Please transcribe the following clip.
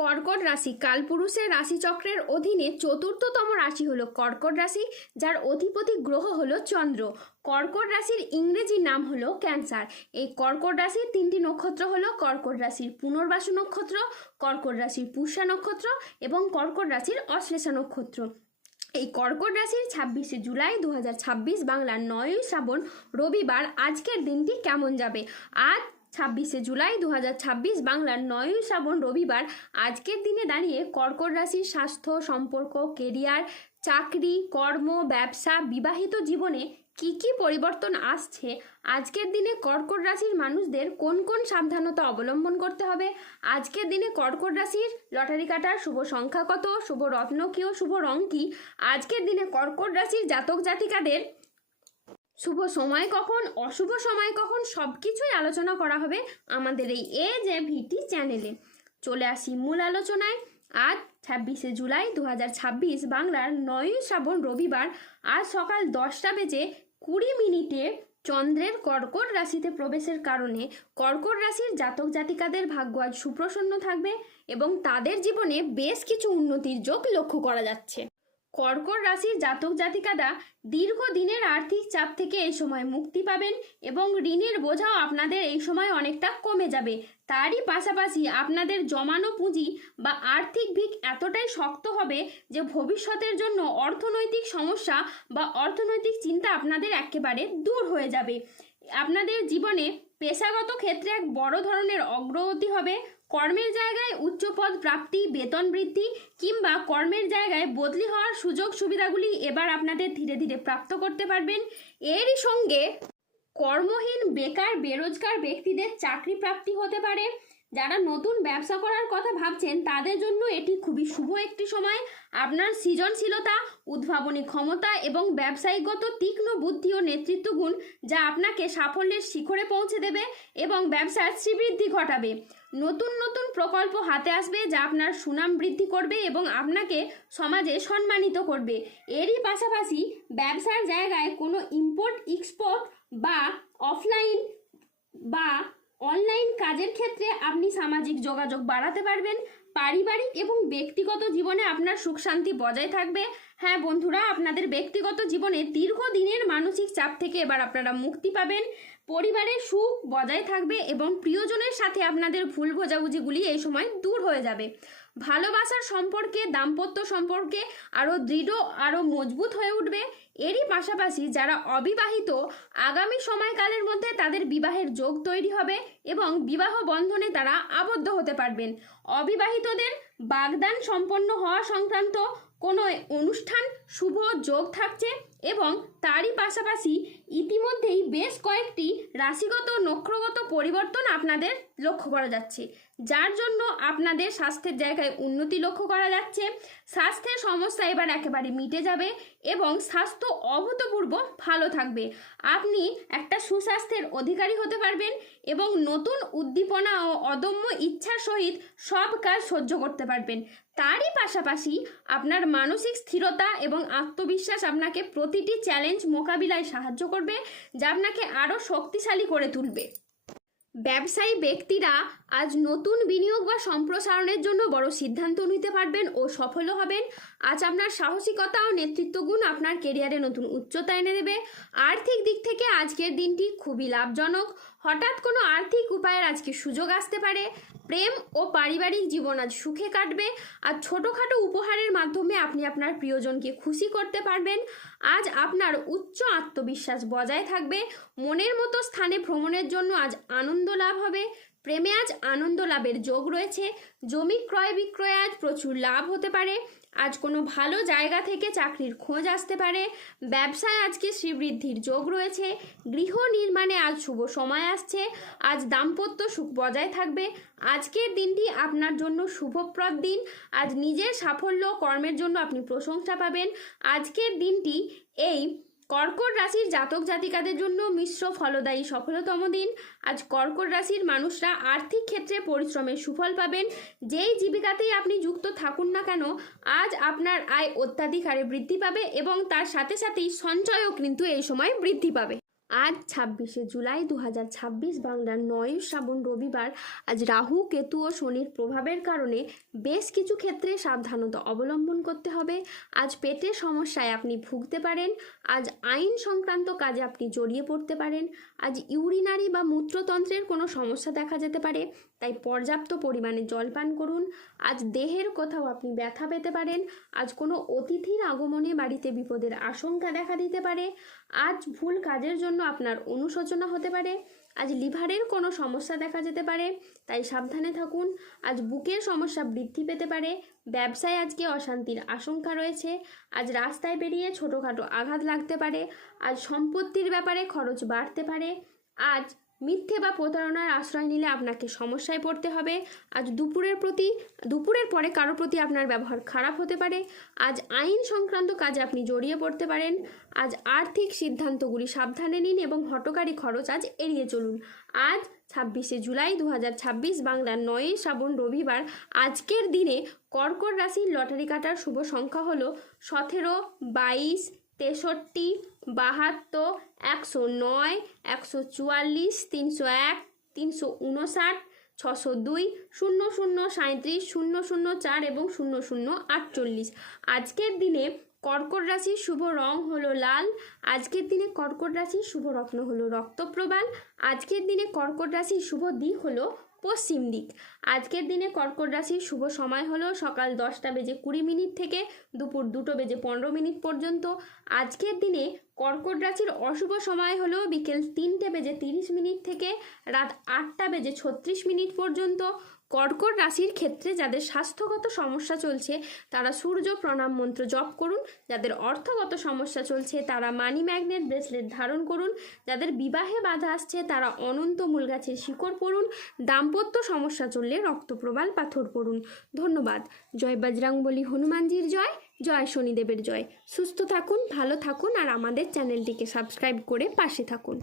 কর্কট রাশি কালপুরুষের রাশিচক্রের অধীনে চতুর্থতম রাশি হলো কর্কট রাশি, যার অধিপতি গ্রহ হলো চন্দ্র। কর্কট রাশির ইংরেজি নাম হলো ক্যান্সার। এই কর্কট রাশির তিনটি নক্ষত্র হলো কর্কট রাশির পুনর্বাসু নক্ষত্র, কর্কট রাশির পুষ্যা নক্ষত্র এবং কর্কট রাশির অশ্লেষা নক্ষত্র। এই কর্কট রাশির 26শে জুলাই 2026 বাংলার 9ই শ্রাবণ রবিবার আজকের দিনটি কেমন যাবে? আজ 26শে জুলাই 2026 বাংলার 9ই শ্রাবণ রবিবার আজকের দিনে দাঁড়িয়ে কর্কট রাশির স্বাস্থ্য, সম্পর্ক, কেরিয়ার, চাকরি, কর্ম, ব্যবসা, বিবাহিত জীবনে কি কি পরিবর্তন আসছে, আজকের দিনে কর্কট রাশির মানুষদের কোন কোন সাবধানতা অবলম্বন করতে হবে, আজকের দিনে কর্কট রাশির লটারি কাটার শুভ সংখ্যা কত, শুভ রত্ন কি ও শুভ রং কি, আজকের দিনে কর্কট রাশির জাতক জাতিকাদের শুভ সময় কখন, অশুভ সময় কখন, সব কিছুই আলোচনা করা হবে আমাদের এই AJVT চ্যানেলে। চলে আসি মূল আলোচনায়। আজ 26শে জুলাই 2026 বাংলার 9ই শ্রাবণ রবিবার আজ সকাল 10:20 চন্দ্রের কর্কট রাশিতে প্রবেশের কারণে কর্কট রাশির জাতক জাতিকাদের ভাগ্য আজ সুপ্রসন্ন থাকবে এবং তাদের জীবনে বেশ কিছু উন্নতির যোগ লক্ষ্য করা যাচ্ছে। কর্কট রাশির জাতক জাতিকারা দীর্ঘদিনের আর্থিক চাপ থেকে এই সময় মুক্তি পাবেন এবং ঋণের বোঝাও আপনাদের এই সময় অনেকটা কমে যাবে। তারই পাশাপাশি আপনাদের জমানো পুঁজি বা আর্থিক ভিত এতটাই শক্ত হবে যে ভবিষ্যতের জন্য অর্থনৈতিক সমস্যা বা অর্থনৈতিক চিন্তা আপনাদের একেবারে দূর হয়ে যাবে। আপনাদের জীবনে পেশাগত ক্ষেত্রে এক বড় ধরনের অগ্রগতি হবে। কর্মের জায়গায় উচ্চপদ প্রাপ্তি, বেতন বৃদ্ধি কিংবা কর্মের জায়গায় বদলি হওয়ার সুযোগ সুবিধাগুলি এবার আপনাদের ধীরে ধীরে প্রাপ্ত করতে পারবেন। এরই সঙ্গে কর্মহীন, বেকার, বেরোজগার ব্যক্তিদের চাকরি প্রাপ্তি হতে পারে। যারা নতুন ব্যবসা করার কথা ভাবছেন তাদের জন্য এটি খুবই শুভ একটি সময়। আপনার সৃজনশীলতা, উদ্ভাবনী ক্ষমতা এবং ব্যবসায়িকগত তীক্ষ্ণ বুদ্ধি ও নেতৃত্ব গুণ যা আপনাকে সাফল্যের শিখরে পৌঁছে দেবে এবং ব্যবসার শ্রীবৃদ্ধি ঘটাবে। নতুন নতুন প্রকল্প হাতে আসবে যা আপনার সুনাম বৃদ্ধি করবে এবং আপনাকে সমাজে সম্মানিত করবে। এরই পাশাপাশি ব্যবসার জায়গায় কোনো ইম্পোর্ট এক্সপোর্ট বা অফলাইন বা অনলাইন কাজের ক্ষেত্রে আপনি সামাজিক যোগাযোগ বাড়াতে পারবেন। পারিবারিক এবং ব্যক্তিগত জীবনে আপনার সুখ শান্তি বজায় থাকবে। হ্যাঁ বন্ধুরা, আপনাদের ব্যক্তিগত জীবনে দীর্ঘদিনের মানসিক চাপ থেকে এবার আপনারা মুক্তি পাবেন। পরিবারের সুখ বজায় থাকবে এবং প্রিয়জনের সাথে আপনাদের ভুল বোঝাবুঝিগুলি এই সময় দূর হয়ে যাবে। ভালোবাসার সম্পর্কে, দাম্পত্য সম্পর্কে আরও দৃঢ়, আরও মজবুত হয়ে উঠবে। এরই পাশাপাশি যারা অবিবাহিত, আগামী সময়কালের মধ্যে তাদের বিবাহের যোগ তৈরি হবে এবং বিবাহ বন্ধনে তারা আবদ্ধ হতে পারবেন। অবিবাহিতদের বাগদান সম্পন্ন হওয়া সংক্রান্ত কোনো অনুষ্ঠান শুভ যোগ থাকছে এবং তারই পাশাপাশি ইতিমধ্যেই বেশ কয়েকটি রাশিগত নক্ষত্রগত পরিবর্তন আপনাদের লক্ষ্য করা যাচ্ছে, যার জন্য আপনাদের স্বাস্থ্যের জায়গায় উন্নতি লক্ষ্য করা যাচ্ছে। স্বাস্থ্যের সমস্যা এবার একেবারে মিটে যাবে এবং স্বাস্থ্য অভূতপূর্ব ভালো থাকবে। আপনি একটা সুস্বাস্থ্যের অধিকারী হতে পারবেন এবং নতুন উদ্দীপনা ও অদম্য ইচ্ছার সহিত সব কাজ সহ্য করতে পারবেন। তারই পাশাপাশি আপনার মানসিক স্থিরতা এবং আত্মবিশ্বাস আপনাকে প্রতিটি চ্যালেঞ্জ মোকাবিলায় সাহায্য করবে, যা আপনাকে আরও শক্তিশালী করে তুলবে। ব্যবসায়ী ব্যক্তিরা আজ নতুন বিনিয়োগ বা সম্প্রসারণের জন্য বড় সিদ্ধান্ত নিতে পারবেন ও সফল হবেন। আজ আপনার সাহসিকতা ও নেতৃত্ব গুণ আপনার কেরিয়ারে নতুন উচ্চতা এনে দেবে। আর্থিক দিক থেকে আজকের দিনটি খুবই লাভজনক। হঠাৎ কোনো আর্থিক উপায়ের আজকে সুযোগ আসতে পারে। প্রেম ও পারিবারিক জীবন আজ সুখে কাটবে। আর ছোটোখাটো উপহারের মাধ্যমে আপনি আপনার প্রিয়জনকে খুশি করতে পারবেন। আজ আপনার উচ্চ আত্মবিশ্বাস বজায় থাকবে। মনের মতো স্থানে ভ্রমণের জন্য আজ আনন্দ লাভ হবে। প্রেমে আজ আনন্দ লাভের যোগ রয়েছে। জমি ক্রয় বিক্রয়ে আজ প্রচুর লাভ হতে পারে। আজ কোনো ভালো জায়গা থেকে চাকরির খোঁজ আসতে পারে। ব্যবসায় আজকে শ্রীবৃদ্ধির যোগ রয়েছে। গৃহ নির্মাণে আজ শুভ সময় আসছে। আজ দাম্পত্য সুখ বজায় থাকবে। আজকের দিনটি আপনার জন্য শুভপ্রদ দিন। আজ নিজের সাফল্য কর্মের জন্য আপনি প্রশংসা পাবেন। আজকের দিনটি এই কর্কট রাশির জাতক জাতিকাদের জন্য মিশ্র ফলদায়ী সফলতম দিন। আজ কর্কট রাশির মানুষরা আর্থিক ক্ষেত্রে পরিশ্রমের সুফল পাবেন। যেই জীবিকাতেই আপনি যুক্ত থাকুন না কেন, আজ আপনার আয় অত্যাধিক হারে বৃদ্ধি পাবে এবং তার সাথে সাথেই সঞ্চয়ও কিন্তু এই সময় বৃদ্ধি পাবে। আজ 26শে জুলাই 2026 বাংলার 9 শ্রাবণ রবিবার। আজ রাহু কেতু ও শনির প্রভাবের কারণে বেশ কিছু ক্ষেত্রে সাবধানতা অবলম্বন করতে হবে। আজ পেটের সমস্যায় আপনি ভুগতে পারেন। আজ আইন সংক্রান্ত কাজে আপনি জড়িয়ে পড়তে পারেন। আজ ইউরিনারি বা মূত্রতন্ত্রের কোনো সমস্যা দেখা যেতে পারে, তাই পর্যাপ্ত পরিমাণে জল পান করুন। আজ দেহের কোথাও আপনি ব্যথা পেতে পারেন। আজ কোনো অতিথির আগমনে বাড়িতে বিপদের আশঙ্কা দেখা দিতে পারে। আজ ভুল কাজের জন্য আপনার অনুশোচনা হতে পারে। আজ লিভারের কোনো সমস্যা দেখা যেতে পারে, তাই সাবধানে থাকুন। আজ বুকের সমস্যা বৃদ্ধি পেতে পারে। ব্যবসায় আজকে অশান্তির আশঙ্কা রয়েছে। আজ রাস্তায় বেরিয়ে ছোটোখাটো আঘাত লাগতে পারে। আজ সম্পত্তির ব্যাপারে খরচ বাড়তে পারে। আজ মিথ্যে বা প্রতারণার আশ্রয় নিলে আপনাকে সমস্যায় পড়তে হবে। আজ দুপুরের পরে কারোর প্রতি আপনার ব্যবহার খারাপ হতে পারে। আজ আইন সংক্রান্ত কাজে আপনি জড়িয়ে পড়তে পারেন। আজ আর্থিক সিদ্ধান্তগুলি সাবধানে নিন এবং হঠকারী খরচ আজ এড়িয়ে চলুন। আজ 26শে জুলাই 2026 বাংলার 9 শ্রাবণ রবিবার। আজকের দিনে কর্কট রাশির লটারি কাটার শুভ সংখ্যা হলো 17, 22, 63, 72, 109, 144, 301, 359, 602, 00, 37, 004 এবং 0048। আজকের দিনে কর্কট রাশির শুভ রং হলো লাল। আজকের দিনে কর্কট রাশির শুভ রত্ন হলো রক্তপ্রবাল। আজকের দিনে কর্কট রাশির শুভ দিক হলো পশ্চিম দিক। আজকের দিনে কর্কট রাশির শুভ সময় হলো সকাল 10:20 থেকে দুপুর 2:15 পর্যন্ত। আজকের দিনে কর্কট রাশির অশুভ সময় হলো বিকেল 3:30 থেকে রাত 8:36 পর্যন্ত। কর্কট রাশির ক্ষেত্রে যাদের স্বাস্থ্যগত সমস্যা চলছে তারা সূর্য প্রণাম মন্ত্র জপ করুন। যাদের অর্থগত সমস্যা চলছে তারা মানি ম্যাগনেট ব্রেসলেট ধারণ করুন। যাদের বিবাহে বাধা আসছে তারা অনন্ত মূল গাছের শিকড় পড়ুন। দাম্পত্য সমস্যা চললে রক্তপ্রবাল পাথর পড়ুন। ধন্যবাদ। জয় বজরংবলী হনুমানজির জয়, জয় শনিদেবের জয়। সুস্থ থাকুন, ভালো থাকুন আর আমাদের চ্যানেলটিকে সাবস্ক্রাইব করে পাশে থাকুন।